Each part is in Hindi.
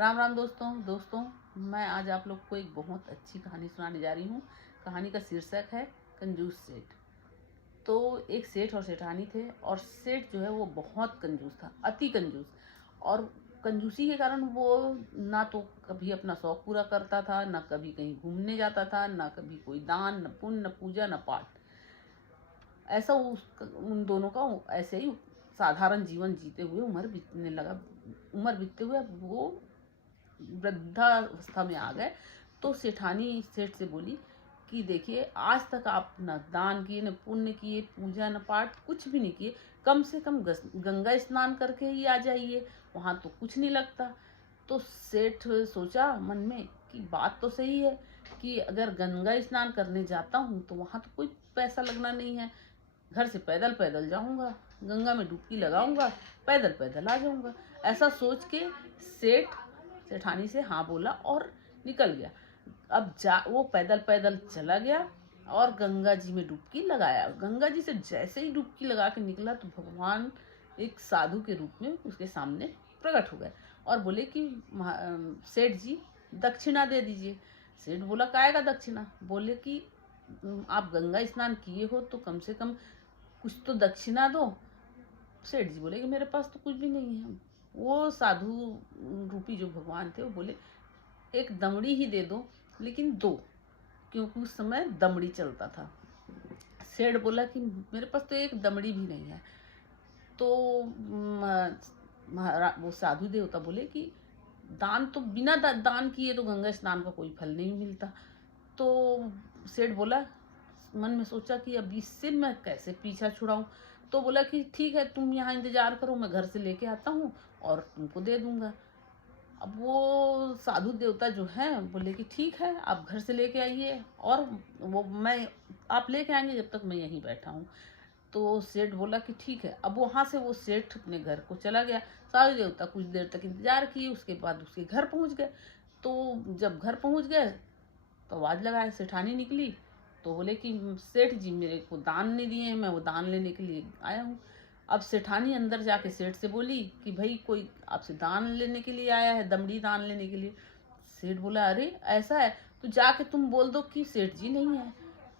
राम राम दोस्तों मैं आज आप लोग को एक बहुत अच्छी कहानी सुनाने जा रही हूँ। कहानी का शीर्षक है कंजूस सेठ। तो एक सेठ और सेठानी थे और सेठ जो है वो बहुत कंजूस था, अति कंजूस। और कंजूसी के कारण वो ना तो कभी अपना शौक पूरा करता था, ना कभी कहीं घूमने जाता था, ना कभी कोई दान, न पुण्य, न पूजा, न पाठ। ऐसा उन दोनों का ऐसे ही साधारण जीवन जीते हुए उम्र बीतते हुए अब वो वृद्धावस्था में आ गए। तो सेठानी सेठ से बोली कि देखिए, आज तक आप न दान किए, न पुण्य किए, पूजा न पाठ, कुछ भी नहीं किए। कम से कम गंगा स्नान करके ही आ जाइए, वहाँ तो कुछ नहीं लगता। तो सेठ सोचा मन में कि बात तो सही है कि अगर गंगा स्नान करने जाता हूँ तो वहाँ तो कोई पैसा लगना नहीं है। घर से पैदल पैदल जाऊंगा, गंगा में डुबकी लगाऊंगा, पैदल पैदल आ जाऊंगा। ऐसा सोच के सेठ सेठानी से हाँ बोला और निकल गया। अब वो पैदल पैदल चला गया और गंगा जी में डुबकी लगाया। गंगा जी से जैसे ही डुबकी लगा के निकला तो भगवान एक साधु के रूप में उसके सामने प्रकट हो गए और बोले कि सेठ जी, दक्षिणा दे दीजिए। सेठ बोला, काय का दक्षिणा? बोले कि आप गंगा स्नान किए हो तो कम से कम कुछ तो दक्षिणा दो। सेठ जी बोले कि मेरे पास तो कुछ भी नहीं है। वो साधु रूपी जो भगवान थे वो बोले, एक दमड़ी ही दे दो, लेकिन दो, क्योंकि उस समय दमड़ी चलता था। सेठ बोला कि मेरे पास तो एक दमड़ी भी नहीं है। तो वो साधु देवता बोले कि दान तो बिना दान किए तो गंगा स्नान का कोई फल नहीं मिलता। तो सेठ बोला, मन में सोचा कि अब इससे मैं कैसे पीछा छुड़ाऊं। तो बोला कि ठीक है, तुम यहाँ इंतजार करो, मैं घर से लेके आता हूँ और तुमको दे दूंगा। अब वो साधु देवता जो है बोले कि ठीक है, आप घर से लेके आइए और वो मैं आप लेके आएंगे जब तक मैं यहीं बैठा हूँ। तो सेठ बोला कि ठीक है। अब वहाँ से वो सेठ अपने घर को चला गया। साधु देवता कुछ देर तक इंतजार किए, उसके बाद उसके घर पहुँच गए। तो जब घर पहुँच गए तो आवाज़ लगाया, सेठानी निकली। तो बोले कि सेठ जी, मेरे को दान नहीं दिए हैं, मैं वो दान लेने के लिए आया हूँ। अब सेठानी अंदर जाके सेठ से बोली कि भाई, कोई आपसे दान लेने के लिए आया है, दमड़ी दान लेने के लिए। सेठ बोला, अरे ऐसा है तो जाके तुम बोल दो कि सेठ जी नहीं है।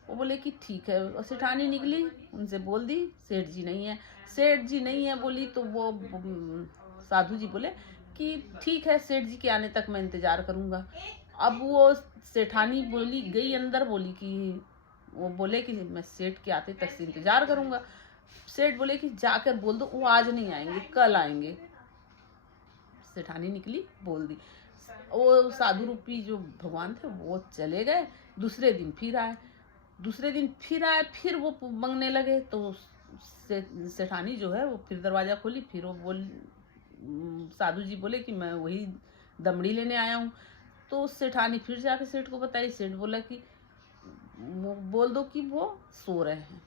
वो बोले कि ठीक है। और सेठानी निकली, उनसे बोल दी सेठ जी नहीं है। सेठ जी नहीं है बोली तो वो साधु जी बोले कि ठीक है, सेठ जी के आने तक मैं इंतजार करूंगा। अब वो सेठानी बोली, गई अंदर, बोली कि वो बोले कि मैं सेठ के आते तक से इंतजार करूंगा। सेठ बोले कि जाकर बोल दो वो आज नहीं आएंगे, कल आएंगे। सेठानी निकली, बोल दी। वो साधु रूपी जो भगवान थे वो चले गए। दूसरे दिन फिर आए, फिर वो मांगने लगे। तो सेठानी जो है वो फिर दरवाजा खोली, फिर वो साधु जी बोले कि मैं वही दमड़ी लेने आया हूँ। तो सेठानी फिर जाके सेठ को बताई। सेठ बोला कि बोल दो कि वो सो रहे हैं।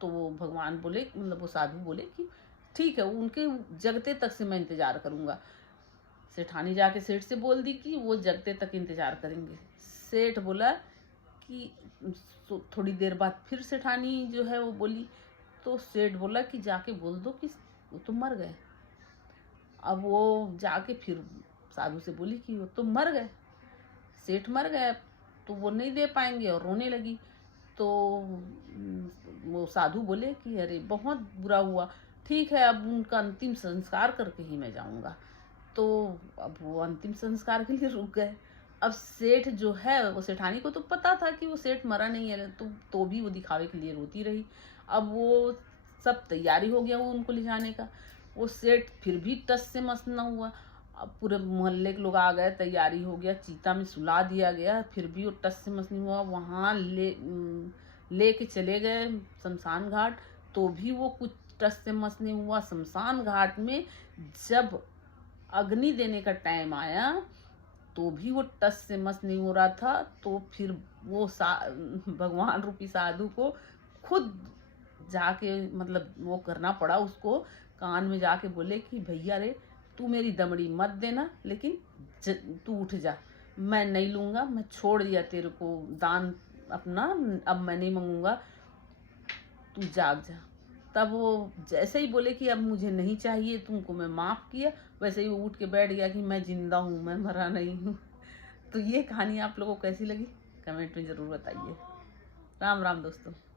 तो वो भगवान बोले, मतलब वो साधु बोले कि ठीक है, उनके जगते तक से मैं इंतजार करूंगा। सेठानी जाके सेठ से बोल दी कि वो जगते तक इंतजार करेंगे। सेठ बोला कि थोड़ी देर बाद फिर सेठानी जो है वो बोली। तो सेठ बोला कि जाके बोल दो कि वो तो मर गए। अब वो जाके फिर साधु से बोली कि वो तो मर गए, सेठ मर गए, तो वो नहीं दे पाएंगे, और रोने लगी। तो वो साधु बोले कि अरे बहुत बुरा हुआ, ठीक है, अब उनका अंतिम संस्कार करके ही मैं जाऊंगा। तो अब वो अंतिम संस्कार के लिए रुक गए। अब सेठ जो है, वो सेठानी को तो पता था कि वो सेठ मरा नहीं है, तो भी वो दिखावे के लिए रोती रही। अब वो सब तैयारी हो गया वो उनको ले जाने का। वो सेठ फिर भी टस से मस न हुआ। अब पूरे मोहल्ले के लोग आ गए, तैयारी हो गया, चीता में सुला दिया गया, फिर भी वो टस से मस नहीं हुआ। वहाँ ले के चले गए शमशान घाट, तो भी वो कुछ टस से मस नहीं हुआ। शमशान घाट में जब अग्नि देने का टाइम आया तो भी वो टस से मस नहीं हो रहा था। तो फिर वो भगवान रूपी साधु को खुद जाके, मतलब वो करना पड़ा उसको, कान में जाके बोले कि भैया रे, तू मेरी दमड़ी मत देना, लेकिन तू उठ जा, मैं नहीं लूँगा, मैं छोड़ दिया तेरे को दान अपना, अब मैं नहीं मांगूंगा, तू जाग जा। तब वो जैसे ही बोले कि अब मुझे नहीं चाहिए, तुमको मैं माफ़ किया, वैसे ही वो उठ के बैठ गया कि मैं ज़िंदा हूँ, मैं मरा नहीं हूँ। तो ये कहानी आप लोगों को कैसी लगी कमेंट में ज़रूर बताइए। राम राम दोस्तों।